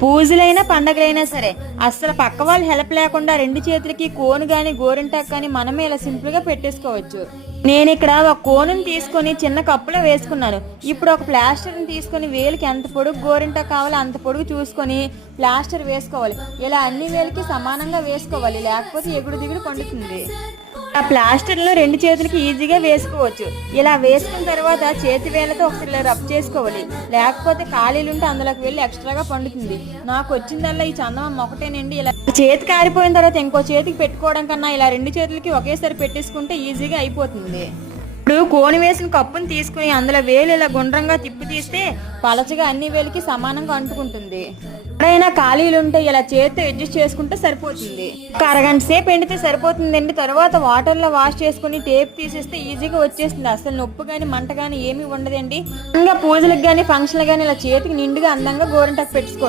పూజలైనా పండగలైనా సరే అస్సలు పక్క వాళ్ళు హెల్ప్ లేకుండా రెండు చేతులకి కోను కానీ గోరింటాకు కానీ మనమే ఇలా సింపుల్గా పెట్టేసుకోవచ్చు. నేను ఇక్కడ ఒక కోనుని తీసుకొని చిన్న కప్పులో వేసుకున్నాను. ఇప్పుడు ఒక ప్లాస్టర్ని తీసుకొని వేలికి ఎంత పొడుగు గోరింట కావాలో అంత పొడుగు చూసుకొని ప్లాస్టర్ వేసుకోవాలి. ఇలా అన్ని వేలకి సమానంగా వేసుకోవాలి. లేకపోతే ఎగుడు దిగుడు పండుతుంది. ఆ ప్లాస్టర్లో రెండు చేతులకి ఈజీగా వేసుకోవచ్చు. ఇలా వేసుకున్న తర్వాత చేతి వేలతో ఒకసారి ఇలా రబ్ చేసుకోవాలి. లేకపోతే ఖాళీలు ఉంటే అందులోకి వెళ్ళి ఎక్స్ట్రాగా పండుతుంది. నాకు వచ్చిందల్లా ఈ చందమం ఒకటేనండి. ఇలా చేతి కారిపోయిన తర్వాత ఇంకో చేతికి పెట్టుకోవడం కన్నా ఇలా రెండు చేతులకి ఒకేసారి పెట్టేసుకుంటే ఈజీగా అయిపోతుంది. ఇప్పుడు కోని వేసిన కప్పును తీసుకుని అందులో వేలు ఇలా గుండ్రంగా తిప్పి తీస్తే పలచగా అన్ని వేలకి సమానంగా అంటుకుంటుంది. ఎక్కడైనా ఖాళీలు ఉంటే ఇలా చేతితో అడ్జస్ట్ చేసుకుంటే సరిపోతుంది. ఒక అరగంట సేపు ఎండితే సరిపోతుందండి. తర్వాత వాటర్లో వాష్ చేసుకుని టేప్ తీసేస్తే ఈజీగా వచ్చేస్తుంది. అసలు నొప్పి కానీ మంట కానీ ఏమీ ఉండదండి. ఇంకా పూజలకు కానీ ఫంక్షన్లు కానీ ఇలా చేతికి నిండుగా అందంగా గోరింటాకు పెట్టుకోవచ్చు.